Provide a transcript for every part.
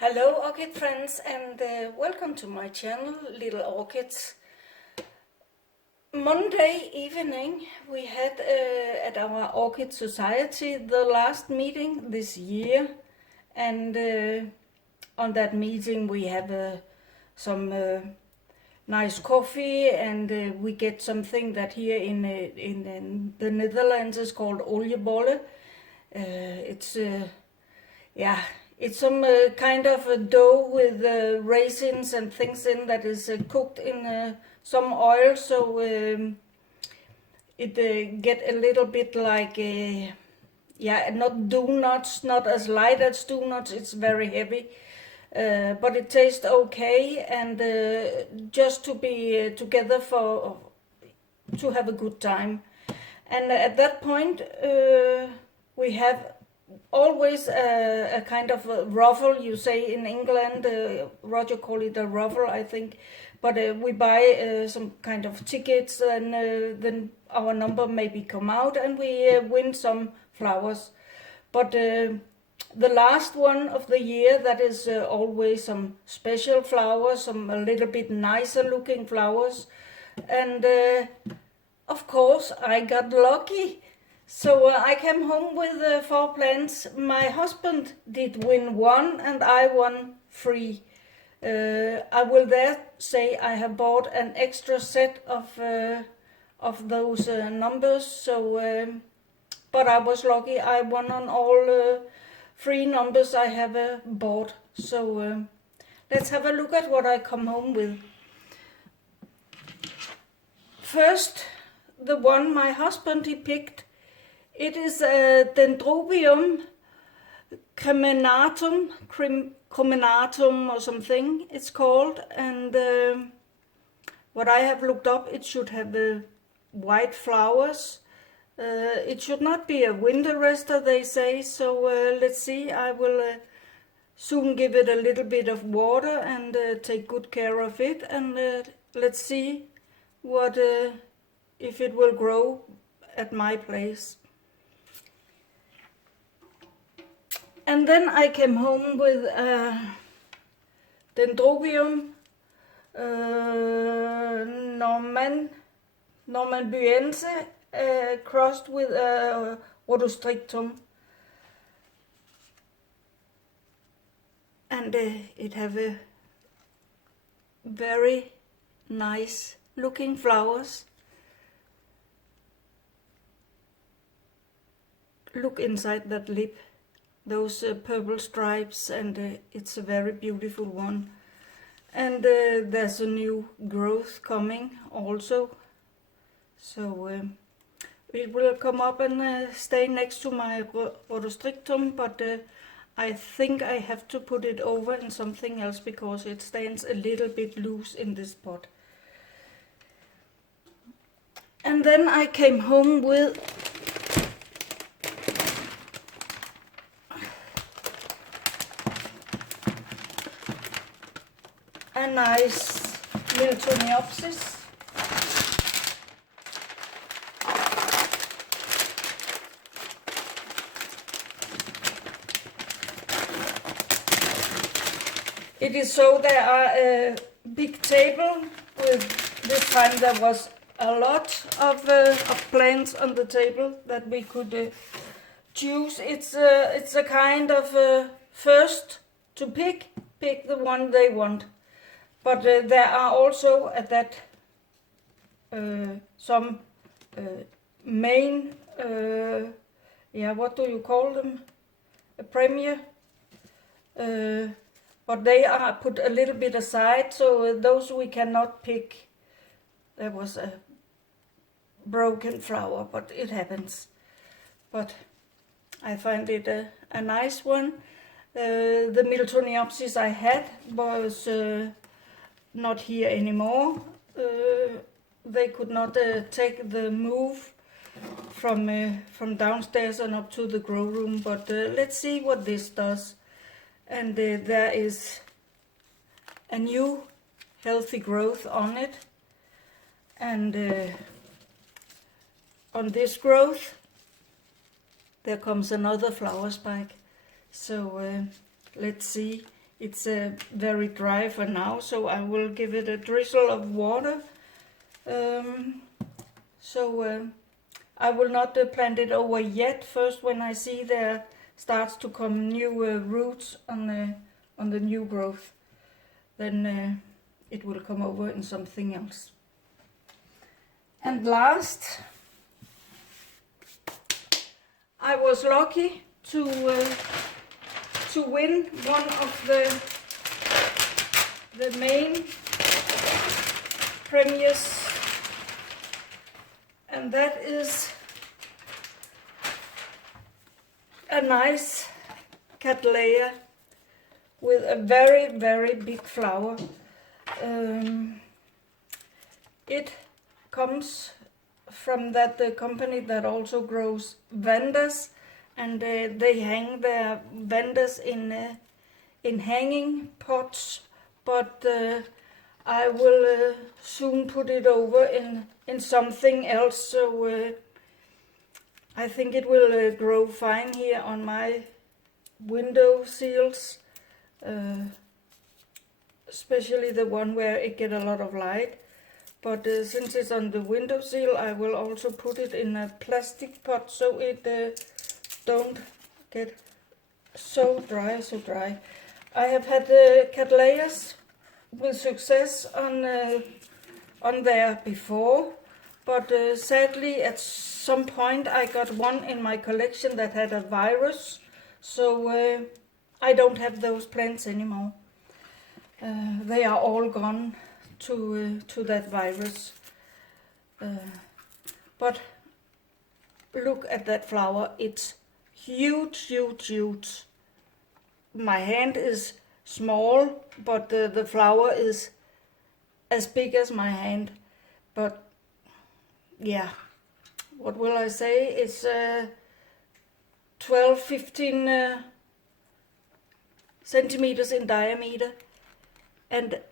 Hello orchid friends and welcome to my channel Little Orchids. Monday evening we had at our Orchid Society the last meeting this year, and on that meeting we have some nice coffee, and we get something that here in the Netherlands is called oliebolle. It's some kind of a dough with raisins and things in that is cooked in some oil, so it get a little bit like not donuts, not as light as donuts. It's very heavy, but it tastes okay, and just to be together to have a good time. And at that point we have always a kind of a ruffle, you say in England. Roger call it a ruffle, I think. But we buy some kind of tickets, and then our number maybe come out, and we win some flowers. But the last one of the year, that is always some special flowers, some a little bit nicer looking flowers. And of course I got lucky. So I came home with 4 plants. My husband did win 1 and I won 3. I will there say I have bought an extra set of those numbers. So, but I was lucky. I won on all 3 numbers I have bought. So let's have a look at what I come home with. First, the one my husband he picked. It is a Dendrobium combinatum or something it's called, and what I have looked up, it should have white flowers. It should not be a winter rester, they say, so let's see. I will soon give it a little bit of water and take good care of it, and let's see what if it will grow at my place. And then I came home with Dendrobium Norman crossed with rhodostrictum, and it have a very nice looking flowers. Look inside that lip. Those purple stripes, and it's a very beautiful one. And there's a new growth coming also, so it will come up and stay next to my rhodostrictum, but I think I have to put it over in something else because it stands a little bit loose in this pot. And then I came home with a nice Miltoniopsis. It is so there are a big table with, this time there was a lot of plants on the table that we could choose. It's a kind of first to pick the one they want. But there are also at that some main, what do you call them? A premier. But they are put a little bit aside, so those we cannot pick. There was a broken flower, but it happens. But I find it a nice one. The Miltoniopsis I had was not here anymore. They could not take the move from downstairs and up to the grow room, but let's see what this does. And there is a new healthy growth on it, and on this growth there comes another flower spike. So let's see It's very dry for now, so I will give it a drizzle of water. I will not plant it over yet. First, when I see there starts to come new roots on the new growth, then it will come over in something else. And last, I was lucky to win one of the main premiers, and that is a nice cattleya with a very, very big flower. It comes from the company that also grows vandas, and they hang their vandas in hanging pots, but I will soon put it over in something else, so I think it will grow fine here on my window sills, especially the one where it get a lot of light. But since it's on the windowsill, I will also put it in a plastic pot so it don't get so dry. I have had cattleyas with success on there before, but sadly at some point I got one in my collection that had a virus, so I don't have those plants anymore. They are all gone to that virus. But look at that flower. It's huge. My hand is small, but the flower is as big as my hand. But yeah, what will I say? It's 12-15 centimeters in diameter, and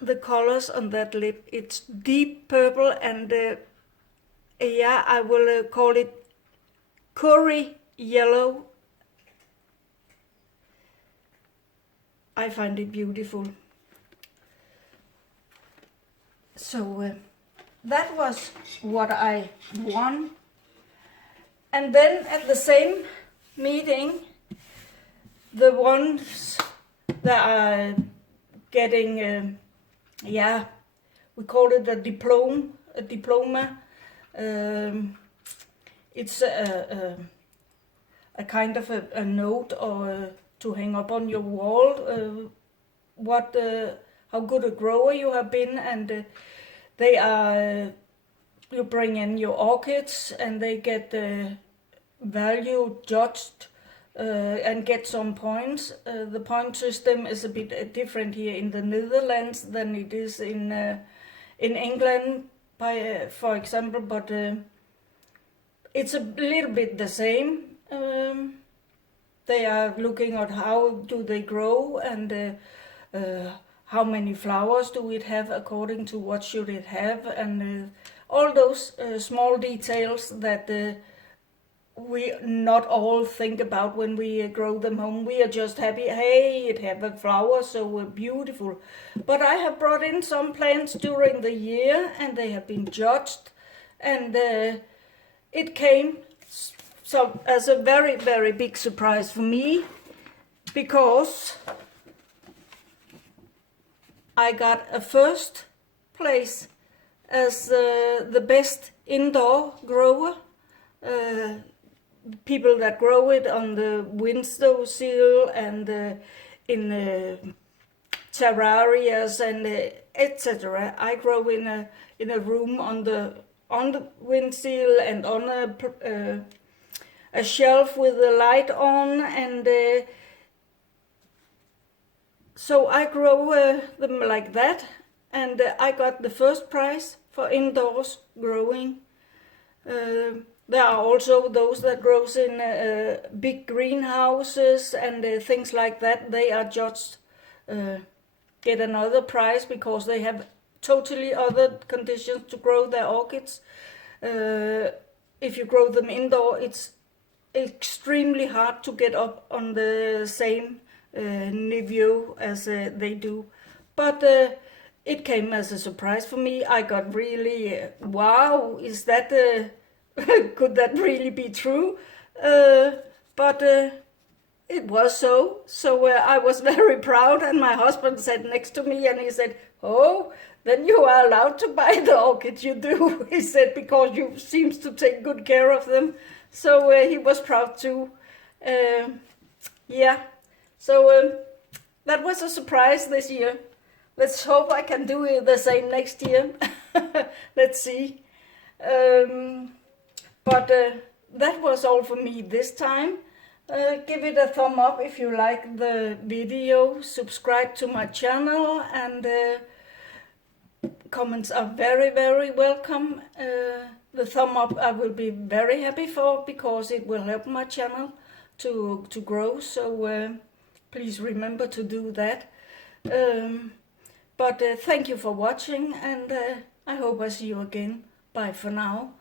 the colors on that lip, it's deep purple, and yeah, I will call it curry yellow. I find it beautiful. So that was what I won. And then at the same meeting, the ones that are getting we call it a diploma. It's a kind of a note or to hang up on your wall. How good a grower you have been, and they are. You bring in your orchids, and they get value judged. And get some points. The point system is a bit different here in the Netherlands than it is in England, for example, but it's a little bit the same. They are looking at how do they grow, and how many flowers do it have according to what should it have, and all those small details that we not all think about when we grow them home. We are just happy, hey, it have a flower, so beautiful. But I have brought in some plants during the year, and they have been judged, and it came so as a very, very big surprise for me, because I got a first place as the best indoor grower. People that grow it on the windowsill and in terrarias and etc. I grow in a room on the windowsill and on a shelf with the light on, and so I grow them like that, and I got the first prize for indoors growing. There are also those that grows in big greenhouses and things like that. They are just get another prize because they have totally other conditions to grow their orchids. If you grow them indoor, it's extremely hard to get up on the same Niveo as they do. But it came as a surprise for me. I got really, wow, is that, could that really be true? But it was so. So I was very proud, and my husband sat next to me and he said, "Oh, then you are allowed to buy the orchids you do," he said, "because you seems to take good care of them." So he was proud too. Yeah, so that was a surprise this year. Let's hope I can do the same next year. Let's see. But that was all for me this time. Give it a thumb up if you like the video. Subscribe to my channel, and comments are very, very welcome. The thumb up I will be very happy for, because it will help my channel to grow. So please remember to do that. But thank you for watching, and I hope I see you again. Bye for now.